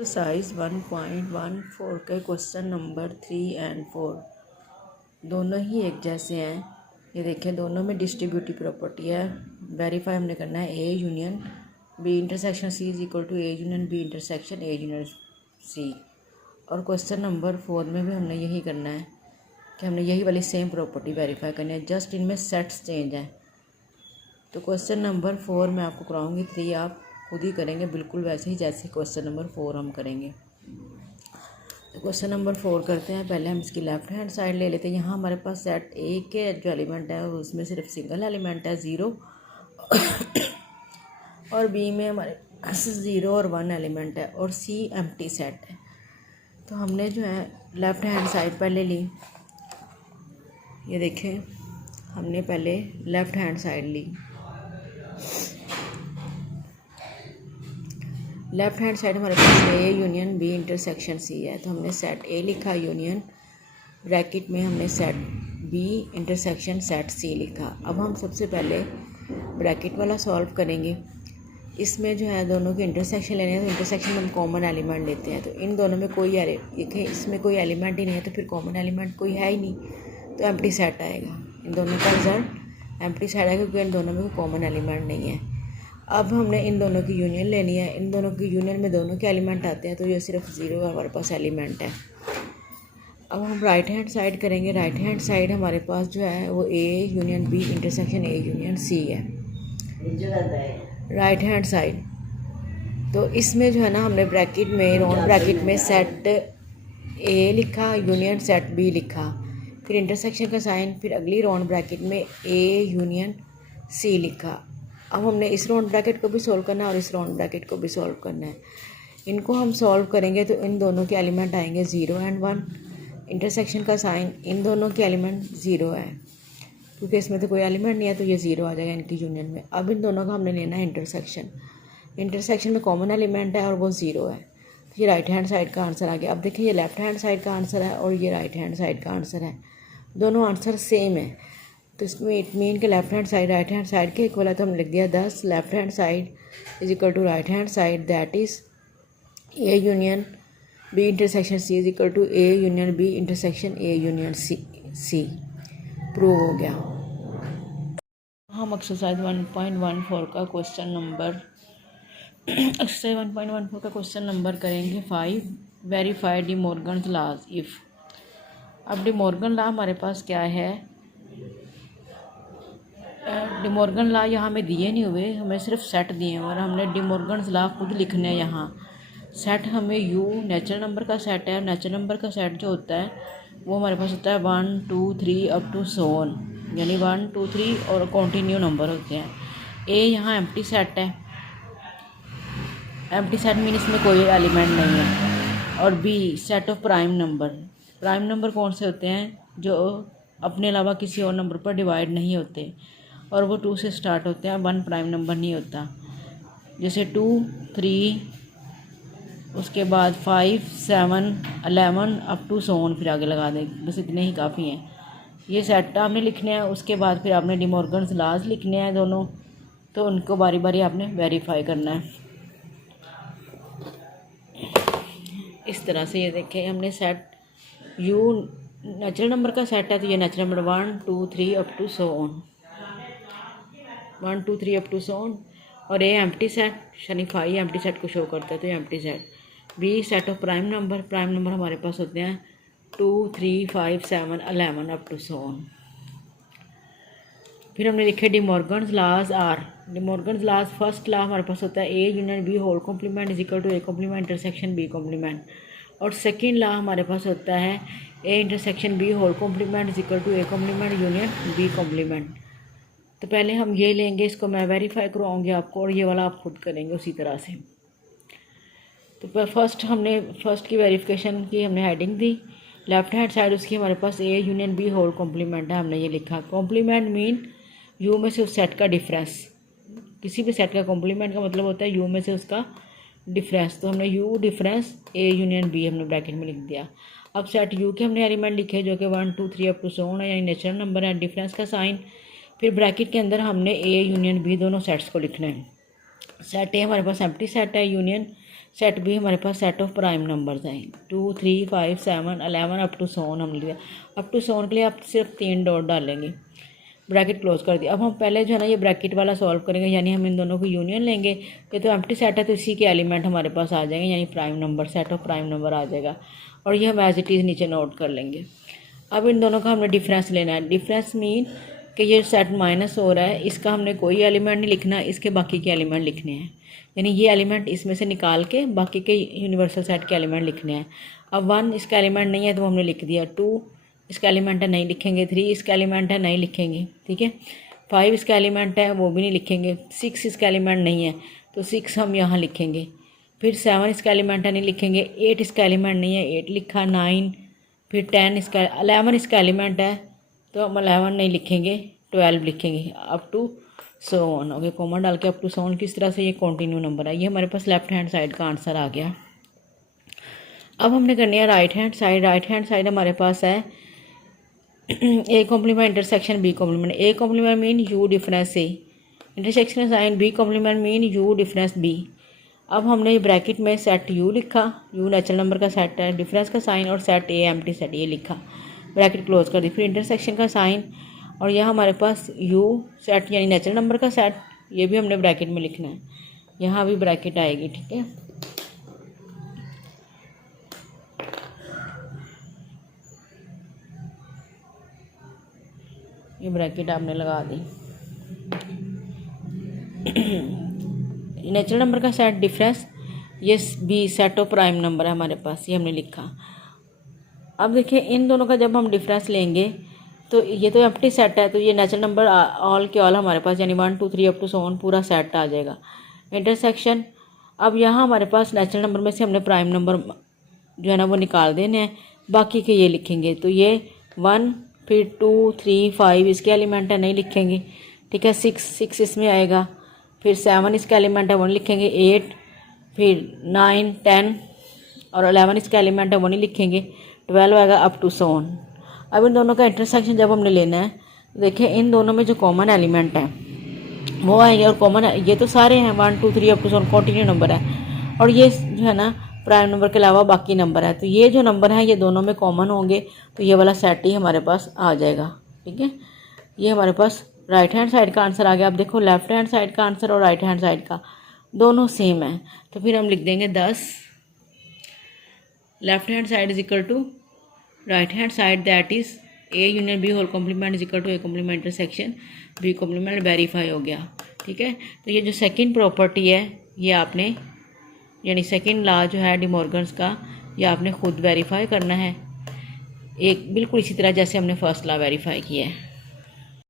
Exercise 1.14 के question number 3 और 4 दोनों ही एक जैसे हैं। ये देखें, दोनों में डिस्ट्रीब्यूटिव प्रॉपर्टी है। वेरीफाई हमने करना है A union B intersection C is equal to A union B intersection A union C. और क्वेश्चन नंबर 4 में भी हमने यही करना है कि हमने यही वाली सेम प्रॉपर्टी वेरीफाई करनी है, जस्ट इनमें सेट्स चेंज हैं। तो क्वेश्चन नंबर 4 मैं आपको कराऊंगी, 3 आप खुद ही करेंगे बिल्कुल वैसे ही जैसे क्वेश्चन नंबर 4 हम करेंगे। तो क्वेश्चन नंबर 4 करते हैं। पहले हम इसकी लेफ्ट हैंड साइड ले लेते हैं। यहाँ हमारे पास सेट ए के जो एलिमेंट है उसमें सिर्फ सिंगल एलिमेंट है 0 और बी में हमारे पास 0 और 1 एलिमेंट है और सी एम्प्टी सेट है। तो हमने जो है लेफ्ट हैंड साइड पहले ली। ये देखें, हमने पहले लेफ्ट हैंड साइड ली। लेफ्ट हैंड साइड हमारे पास A union B intersection C है। तो हमने सेट ए लिखा यूनियन ब्रैकेट में हमने सेट बी इंटरसेक्शन सेट सी लिखा। अब हम सबसे पहले ब्रैकेट वाला सॉल्व करेंगे। इसमें जो है दोनों के इंटरसेक्शन लेने हैं, तो इंटरसेक्शन में हम कॉमन एलिमेंट लेते हैं। तो इन दोनों में कोई देखें, इसमें कोई एलिमेंट ही नहीं है तो फिर कॉमन एलिमेंट कोई है ही नहीं, तो एम्प्टी सेट आएगा। इन दोनों का रिजल्ट एम्प्टी सेट आएगा क्योंकि इन दोनों में कोई कॉमन एलिमेंट नहीं है। अब हमने इन दोनों की यूनियन लेनी है। इन दोनों की यूनियन में दोनों के एलिमेंट आते हैं, तो ये सिर्फ 0 हमारे पास एलिमेंट है। अब हम राइट हैंड साइड करेंगे। राइट हैंड साइड हमारे पास जो है वो A union B intersection A union C है, राइट हैंड साइड। तो इसमें जो है ना हमने ब्रैकेट में राउंड ब्रैकेट में सेट ए लिखा यूनियन सेट बी लिखा, फिर इंटरसेक्शन का साइन, फिर अगली राउंड ब्रैकेट में ए यूनियन सी लिखा। अब हमने इस राउंड ब्रैकेट को भी सॉल्व करना है और इस राउंड ब्रैकेट को भी सॉल्व करना है। इनको हम सॉल्व करेंगे तो इन दोनों के एलिमेंट आएंगे 0 और 1। इंटरसेक्शन का साइन, इन दोनों के एलिमेंट 0 है क्योंकि इसमें तो कोई एलिमेंट नहीं है, तो ये 0 आ जाएगा इनकी यूनियन में। अब इन दोनों का हमने लेना है इंटरसेक्शन। इंटरसेक्शन में कॉमन एलिमेंट है और वो 0 है, तो ये राइट हैंड साइड का आंसर आ गया। अब देखिए, ये लेफ्ट हैंड साइड का आंसर है और ये राइट हैंड साइड का आंसर है, दोनों आंसर सेम है। तो इसमें इट मीन के left hand side right hand side के इक्वल है। तो हम लिख दिया 10 left hand side is equal to right hand side, that is A union B intersection C is equal to A union B intersection A union C. Prove हो गया। हम exercise 1.14 का क्वेश्चन नंबर एक्सरसाइज 1.14 का question number करेंगे 5। Verify De Morgan's laws if. अब De Morgan law हमारे पास क्या है? डी मॉर्गन लॉ यहाँ हमें दिए नहीं हुए, हमें सिर्फ सेट दिए हैं और हमने डी मॉर्गन्स लॉ खुद लिखना है यहाँ। सेट हमें यू नेचुरल नंबर का सेट है। नेचुरल नंबर का सेट जो होता है वो हमारे पास होता है 1 2 3 अप टू सो ऑन, यानी 1 2 3 और कंटिन्यू नंबर होते हैं। ए यहाँ एम्प्टी सेट है, एम्प्टी सेट मीन इसमें कोई एलिमेंट नहीं है। और B set of prime number. Prime number कौन से होते हैं? जो अपने अलावा किसी और नंबर पर डिवाइड नहीं होते और वो 2 से स्टार्ट होते हैं, 1 प्राइम नंबर नहीं होता। जैसे 2 3 उसके बाद 5 7 11 अप टू सो ऑन, फिर आगे लगा दें, बस इतने ही काफ़ी हैं। ये सेट आपने लिखने हैं। उसके बाद फिर आपने डी मॉर्गन्स लॉज लिखने हैं दोनों, तो उनको बारी बारी आपने वेरीफाई करना है। इस तरह से ये देखें, हमने सेट यू नेचुरल नंबर का सेट है, तो ये natural number 1 2 3 up to so on, 1 2 3 up to so on. और ए एम्प्टी सेट, यानी 5 एम्प्टी सेट को शो करता है, तो empty set. B set of prime number. Prime number हमारे पास होते हैं 2 3 5 7 11 अप टू सो ऑन। फिर हमने लिखे De Morgan's laws are. De Morgan's laws first law हमारे पास होता है A union B whole complement is equal to A complement intersection B complement. और सेकेंड लॉ हमारे पास होता है A intersection B whole complement is equal to A complement union B complement. तो पहले हम ये लेंगे, इसको मैं वेरीफाई करवाऊँगी आपको और ये वाला आप खुद करेंगे उसी तरह से। तो फर्स्ट की वेरिफिकेशन की हमने हेडिंग दी। लेफ्ट हैंड साइड उसकी हमारे पास A union B whole complement है, हमने ये लिखा। कॉम्प्लीमेंट मीन यू में से उस सेट का डिफरेंस। किसी भी सेट का कॉम्प्लीमेंट का मतलब होता है यू में से उसका डिफरेंस। तो हमने U difference A union B हमने ब्रैकेट में लिख दिया। अब सेट यू के हमने एलिमेंट लिखे जो कि 1 2 3 अप टू सो ऑन है, यानी नेचुरल नंबर है, डिफरेंस का साइन। फिर ब्रैकेट के अंदर हमने ए यूनियन बी दोनों सेट्स को लिखना है। सेट ए हमारे पास एम्प्टी सेट है, यूनियन सेट बी हमारे पास सेट ऑफ प्राइम नंबर्स हैं 2 3 5 7 11 अप टू सोन हम लिया। अप टू सोन के लिए आप सिर्फ 3 डॉट डालेंगे, ब्रैकेट क्लोज कर दिया। अब हम पहले जो है ना ये ब्रैकेट वाला सॉल्व करेंगे, यानी हम इन दोनों को यूनियन लेंगे। ये तो एम्प्टी सेट है तो इसी के एलिमेंट हमारे पास आ जाएंगे, यानी prime number, set of prime number आ जाएगा। और ये हम एज इट इज़ नीचे नोट कर लेंगे। अब इन दोनों का हमने डिफरेंस लेना है। डिफरेंस मीन कि ये सेट माइनस हो रहा है, इसका हमने कोई एलिमेंट नहीं लिखना, इसके बाकी के एलिमेंट लिखने हैं। यानी ये एलिमेंट इसमें से निकाल के बाकी के यूनिवर्सल सेट के एलिमेंट लिखने हैं। अब 1 इसका एलिमेंट नहीं है तो हमने लिख दिया, 2 इसका एलिमेंट है नहीं लिखेंगे, 3 इसका एलिमेंट है नहीं लिखेंगे, ठीक है। 5 इसका एलिमेंट है वो भी नहीं लिखेंगे, 6 इसका एलिमेंट नहीं है तो 6 हम यहाँ लिखेंगे। फिर 7 इसका एलिमेंट है नहीं लिखेंगे, 8 इसका एलिमेंट नहीं है 8 लिखा, 9, फिर 10 इसका, 11 इसका एलिमेंट है तो हम 11 नहीं लिखेंगे, 12 लिखेंगे, up to so on. Okay, comma डाल के अप टू सो ऑन। किस तरह से ये कंटिन्यू नंबर है। ये हमारे पास लेफ्ट हैंड साइड का आंसर आ गया। अब हमने करनी है right hand side. Right hand side हमारे पास है A complement intersection B complement. A complement mean U difference A, intersection sign B complement mean U difference B. अब हमने ब्रैकेट में सेट यू लिखा, यू नेचुरल नंबर का set है, difference का साइन और सेट ए एम्प्टी सेट ये लिखा, ब्रैकेट क्लोज कर दी। फिर इंटरसेक्शन का साइन और यह हमारे पास यू सेट यानी नेचुरल नंबर का सेट, ये भी हमने ब्रैकेट में लिखना है, यहाँ भी ब्रैकेट आएगी, ठीक है। ये ब्रैकेट आपने लगा दी। नेचुरल नंबर का सेट डिफरेंस, ये B set of prime number है हमारे पास, ये हमने लिखा। अब देखिए इन दोनों का जब हम डिफरेंस लेंगे तो ये तो एम्प्टी सेट है तो ये नेचुरल नंबर ऑल के ऑल हमारे पास यानी 1 2 3 अप टू सो ऑन पूरा सेट आ जाएगा। इंटरसेक्शन, अब यहाँ हमारे पास नेचुरल नंबर में से हमने प्राइम नंबर जो है ना वो निकाल देने हैं, बाकी के ये लिखेंगे। तो ये 1 फिर 2 3 5 इसके एलिमेंट है नहीं लिखेंगे, ठीक है। 6 इसमें आएगा, फिर 7 इसका एलिमेंट है वो नहीं लिखेंगे, 8 फिर 9 10 और 11 इसका एलिमेंट है वो नहीं लिखेंगे, 12 आएगा अप टू सो ऑन। अब इन दोनों का इंटरसेक्शन जब हमने लेना है, देखिए इन दोनों में जो कॉमन एलिमेंट है वो आएंगे और कॉमन ये तो सारे हैं 1 2 3 up to so on continue number है, और ये जो है ना प्राइम नंबर के अलावा बाकी नंबर है। तो ये जो नंबर है ये दोनों में कॉमन होंगे तो ये वाला सेट ही हमारे पास आ जाएगा, ठीक है। ये हमारे पास राइट हैंड साइड का आंसर आ गया। अब देखो लेफ्ट हैंड साइड का आंसर और राइट हैंड साइड का दोनों सेम है, तो फिर हम लिख देंगे 10 left hand side is equal to right hand side that is A union B whole complement is equal to A complement intersection B complement verify हो गया, ठीक है। तो ये जो सेकंड प्रॉपर्टी है ये आपने यानी सेकंड लॉ जो है डी मॉर्गन्स का, ये आपने खुद वेरीफाई करना है, एक बिल्कुल इसी तरह जैसे हमने फर्स्ट लॉ वेरीफाई किया है।